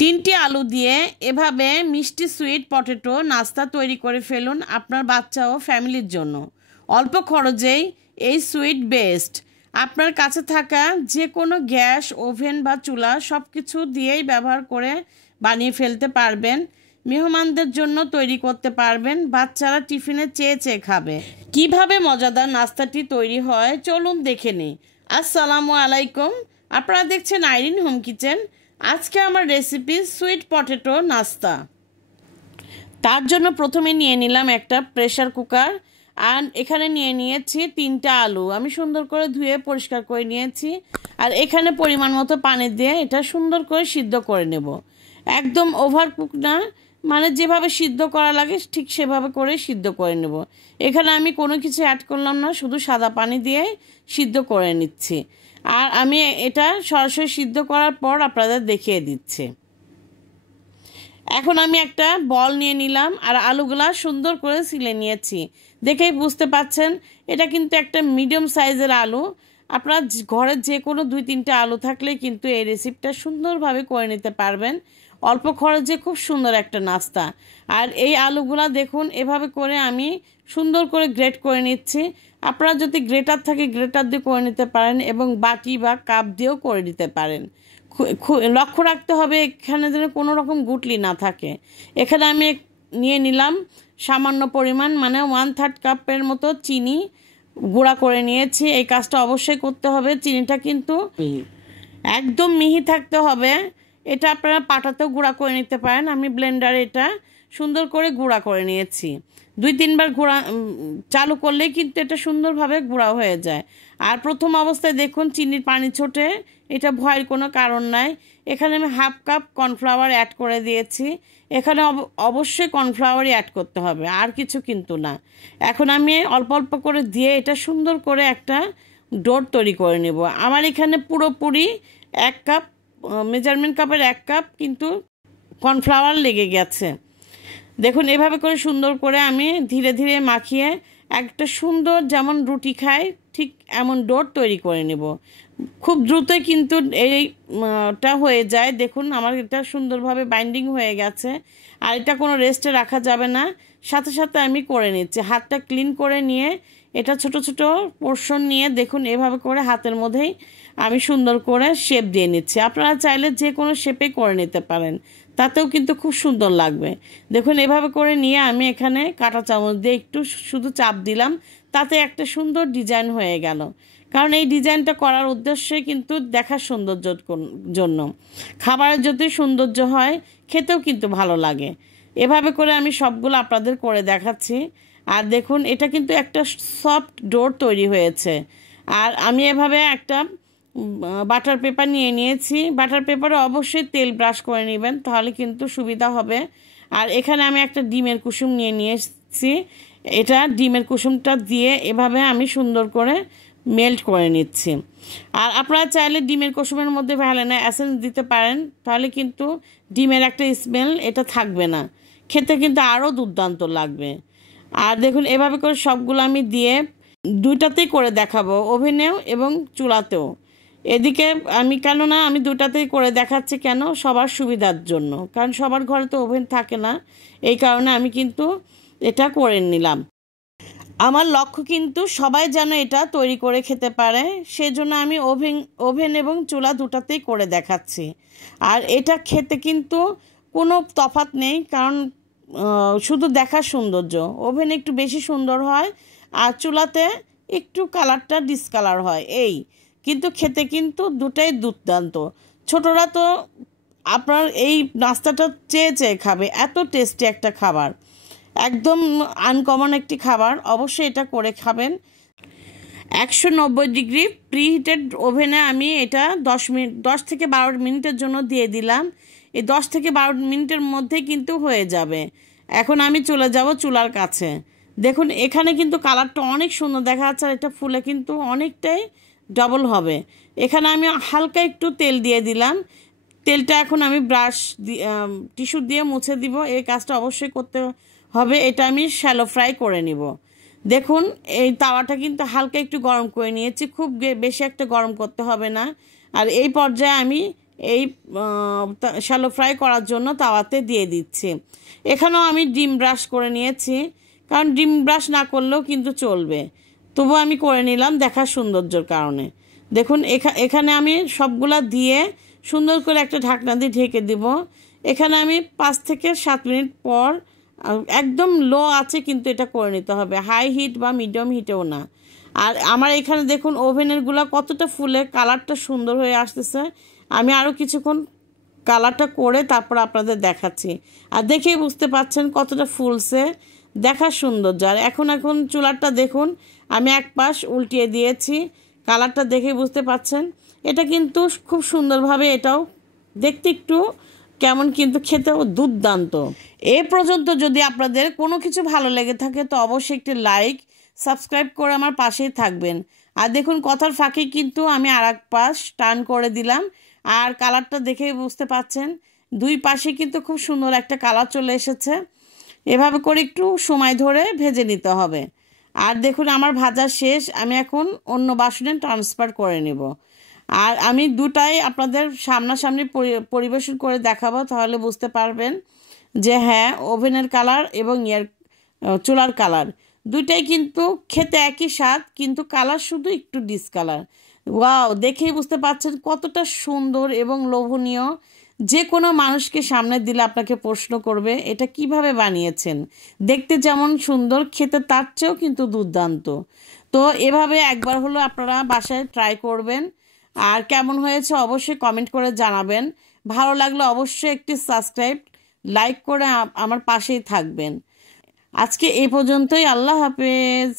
তিনটি আলু দিয়ে এভাবে মিষ্টি সুইট পটেটো নাস্তা তৈরি করে ফেলুন আপনার বাচ্চা ও ফ্যামিলির জন্য। অল্প খরচেই এই সুইট বেস্ট। আপনার কাছে থাকা যে কোনো গ্যাস, ওভেন বা চুলা সব কিছু দিয়েই ব্যবহার করে বানিয়ে ফেলতে পারবেন। মেহমানদের জন্য তৈরি করতে পারবেন। বাচ্চারা টিফিনে চেয়ে চেয়ে খাবে। কিভাবে মজাদার নাস্তাটি তৈরি হয় চলুন দেখে নিই। আসসালামু আলাইকুম, আপনারা দেখছেন আইরিন হোম কিচেন। আজকে আমার রেসিপি সুইট পটেটো নাস্তা। তার জন্য প্রথমে নিয়ে নিলাম একটা প্রেসার কুকার, আর এখানে নিয়ে নিয়েছি 3টা আলু। আমি সুন্দর করে ধুয়ে পরিষ্কার করে নিয়েছি, আর এখানে পরিমাণ মতো পানি দিয়ে এটা সুন্দর করে সিদ্ধ করে নেব। একদম ওভার কুক না, মানে যেভাবে সিদ্ধ করা লাগে ঠিক সেভাবে করে সিদ্ধ করে নেব। এখানে আমি কোনো কিছু অ্যাড করলাম না, শুধু সাদা পানি দিয়ে সিদ্ধ করে নিচ্ছি। আর আমি এটা সরাসরি সিদ্ধ করার পর আপনাদের দেখিয়ে দিচ্ছি। এখন আমি একটা বল নিয়ে নিলাম, আর আলুগুলা সুন্দর করে ছিলে নিয়েছি। দেখেই বুঝতে পাচ্ছেন এটা কিন্তু একটা মিডিয়াম সাইজের আলু। আপনার ঘরে যে কোনো 2-3টা আলু থাকলে কিন্তু এই রেসিপিটা সুন্দরভাবে করে নিতে পারবেন। অল্প খরচে খুব সুন্দর একটা নাস্তা। আর এই আলুগুলা দেখুন এভাবে করে আমি সুন্দর করে গ্রেট করে নিচ্ছি। আপনারা যদি গ্রেটার থাকে গ্রেটার দিয়ে করে নিতে পারেন, এবং বাটি বা কাপ দিয়েও করে নিতে পারেন। লক্ষ্য রাখতে হবে এখানে যেন কোনো রকম গুটলি না থাকে। এখানে আমি নিয়ে নিলাম সামান্য পরিমাণ, মানে 1/3 কাপের মতো চিনি গুঁড়া করে নিয়েছি। এই কাজটা অবশ্যই করতে হবে। চিনিটা কিন্তু একদম মিহি থাকতে হবে। এটা আপনারা পাটাতেও গুঁড়া করে নিতে পারেন। আমি ব্লেন্ডারে এটা সুন্দর করে গুঁড়া করে নিয়েছি। 2-3 বার গুঁড়া চালু করলেই কিন্তু এটা সুন্দরভাবে গুঁড়া হয়ে যায়। আর প্রথম অবস্থায় দেখুন চিনির পানি ছোটে, এটা ভয়ের কোনো কারণ নাই। এখানে আমি 1/2 কাপ কর্নফ্লাওয়ার অ্যাড করে দিয়েছি। এখানে অবশ্যই কর্নফ্লাওয়ারই অ্যাড করতে হবে, আর কিছু কিন্তু না। এখন আমি অল্প অল্প করে দিয়ে এটা সুন্দর করে একটা ডো তৈরি করে নেব। আমার এখানে পুরোপুরি 1 কাপ, মেজারমেন্ট কাপের 1 কাপ কিন্তু কর্নফ্লাওয়ার লেগে গেছে। দেখুন এভাবে করে সুন্দর করে আমি ধীরে ধীরে মাখিয়ে একটা সুন্দর, যেমন রুটি খাই ঠিক এমন ডো তৈরি করে নেব। খুব দ্রুতই কিন্তু এইটা হয়ে যায়। দেখুন আমার এটা সুন্দরভাবে বাইন্ডিং হয়ে গেছে, আর এটা কোনো রেস্টে রাখা যাবে না। সাথে সাথে আমি করে নিচ্ছি। হাতটা ক্লিন করে নিয়ে এটা ছোট ছোট পোর্শন নিয়ে দেখুন এভাবে করে হাতের মধ্যেই আমি সুন্দর করে শেপ দিয়ে নিচ্ছি। আপনারা চাইলে যে কোনো শেপে করে নিতে পারেন, তাতেও কিন্তু খুব সুন্দর লাগবে। দেখুন এভাবে করে নিয়ে আমি এখানে কাঁটা চামচ দিয়ে একটু শুধু চাপ দিলাম, তাতে একটা সুন্দর ডিজাইন হয়ে গেল। কারণ এই ডিজাইনটা করার উদ্দেশ্যে কিন্তু দেখার সৌন্দর্যের জন্য। খাবারের যদি সৌন্দর্য হয় খেতেও কিন্তু ভালো লাগে। এভাবে করে আমি সবগুলো আপনাদের করে দেখাচ্ছি। আর দেখুন এটা কিন্তু একটা সফট ডো তৈরি হয়েছে। আর আমি এভাবে একটা বাটার পেপার নিয়ে নিয়েছি। বাটার পেপারে অবশ্যই তেল ব্রাশ করে নেবেন, তাহলে কিন্তু সুবিধা হবে। আর এখানে আমি একটা ডিমের কুসুম নিয়ে নিয়েছি। এটা ডিমের কুসুমটা দিয়ে এভাবে আমি সুন্দর করে মেল্ট করে নিচ্ছি। আর আপনারা চাইলে ডিমের কুসুমের মধ্যে ভ্যানিলা এসেন্স দিতে পারেন, তাহলে কিন্তু ডিমের একটা স্মেল এটা থাকবে না, খেতে কিন্তু আরও দুর্দান্ত লাগবে। আর দেখুন এভাবে করে সবগুলো আমি দিয়ে দুইটাতেই করে দেখাবো, ওভেনেও এবং চুলাতেও। এদিকে আমি কেননা আমি দুটাতেই করে দেখাচ্ছি কেন, সবার সুবিধার জন্য, কারণ সবার ঘরে তো ওভেন থাকে না। এই কারণে আমি কিন্তু এটা করে নিলাম। আমার লক্ষ্য কিন্তু সবাই যেন এটা তৈরি করে খেতে পারে, সেজন্য আমি ওভেন এবং চুলা দুটাতেই করে দেখাচ্ছি। আর এটা খেতে কিন্তু কোনো তফাৎ নেই, কারণ শুধু দেখার সৌন্দর্য। ওভেনে একটু বেশি সুন্দর হয়, আর চুলাতে একটু কালারটা ডিসকালার হয়, এই কিন্তু খেতে কিন্তু দুটাই দুর্দান্ত। ছোটরা তো আপনার এই নাস্তাটা চেয়ে চেয়ে খাবে, এত টেস্টি একটা খাবার, একদম আনকমন একটি খাবার। অবশ্যই এটা করে খাবেন। 190 ডিগ্রি প্রিহিটেড ওভেনে আমি এটা 10 থেকে 12 মিনিটের জন্য দিয়ে দিলাম। এই 10 থেকে 12 মিনিটের মধ্যে কিন্তু হয়ে যাবে। এখন আমি চলে যাব চুলার কাছে। দেখুন এখানে কিন্তু কালারটা অনেক সুন্দর দেখা যাচ্ছে, আর এটা ফুলে কিন্তু অনেকটাই ডবল হবে। এখানে আমি হালকা একটু তেল দিয়ে দিলাম। তেলটা এখন আমি ব্রাশ টিস্যু দিয়ে মুছে দিব। এই কাজটা অবশ্যই করতে হবে। এটা আমি শ্যালো ফ্রাই করে নিব। দেখুন এই তাওয়াটা কিন্তু হালকা একটু গরম করে নিয়েছি, খুব বেশি একটা গরম করতে হবে না। আর এই পর্যায়ে আমি এই শ্যালো ফ্রাই করার জন্য তাওয়াতে দিয়ে দিচ্ছি। এখানেও আমি ডিম ব্রাশ করে নিয়েছি, কারণ ডিম ব্রাশ না করলেও কিন্তু চলবে, তবু আমি করে নিলাম দেখার সৌন্দর্যের কারণে। দেখুন এখানে আমি সবগুলা দিয়ে সুন্দর করে একটা ঢাকনা দিয়ে ঢেকে দিব। এখানে আমি 5 থেকে 7 মিনিট পর একদম লো আছে কিন্তু এটা করে নিতে হবে, হাই হিট বা মিডিয়াম হিটেও না। আর আমার এখানে দেখুন ওভেনেরগুলো কতটা ফুলে কালারটা সুন্দর হয়ে আসতেছে। আমি আরও কিছুক্ষণ কালারটা করে তারপর আপনাদের দেখাচ্ছি, আর দেখেই বুঝতে পাচ্ছেন কতটা ফুলছে, দেখার সৌন্দর্য। আর এখন চুলাটা দেখুন আমি এক পাশ উল্টিয়ে দিয়েছি, কালারটা দেখেই বুঝতে পাচ্ছেন। এটা কিন্তু খুব সুন্দরভাবে, এটাও দেখতে একটু কেমন কিন্তু খেতেও দুর্দান্ত। এ পর্যন্ত যদি আপনাদের কোনো কিছু ভালো লেগে থাকে তো অবশ্যই একটি লাইক সাবস্ক্রাইব করে আমার পাশেই থাকবেন। আর দেখুন কথার ফাঁকে কিন্তু আমি আর এক পাশ টার্ন করে দিলাম, আর কালারটা দেখেই বুঝতে পাচ্ছেন দুই পাশে কিন্তু খুব সুন্দর একটা কালার চলে এসেছে। এভাবে করে একটু সময় ধরে ভেজে নিতে হবে। আর দেখুন আমার ভাজা শেষ, আমি এখন অন্য বাসনে ট্রান্সফার করে নেব। আর আমি দুটাই আপনাদের সামনাসামনি পরিবেশন করে দেখাবো, তাহলে বুঝতে পারবেন যে হ্যাঁ ওভেনের কালার এবং চুলার কালার দুইটাই কিন্তু খেতে একই স্বাদ, কিন্তু কালার শুধু একটু ডিসকালার। ওয়াও, দেখেই বুঝতে পারছেন কতটা সুন্দর এবং লোভনীয়। যে কোনো মানুষকে সামনে দিলে আপনাকে প্রশ্ন করবে এটা কিভাবে বানিয়েছেন। দেখতে যেমন সুন্দর, খেতে তার চেয়েও কিন্তু দুর্দান্ত। তো এভাবে একবার হলো আপনারা বাসায় ট্রাই করবেন, আর কেমন হয়েছে অবশ্যই কমেন্ট করে জানাবেন। ভালো লাগলে অবশ্যই একটি সাবস্ক্রাইব লাইক করে আমার পাশেই থাকবেন। আজকে এই পর্যন্তই, আল্লাহ হাফেজ।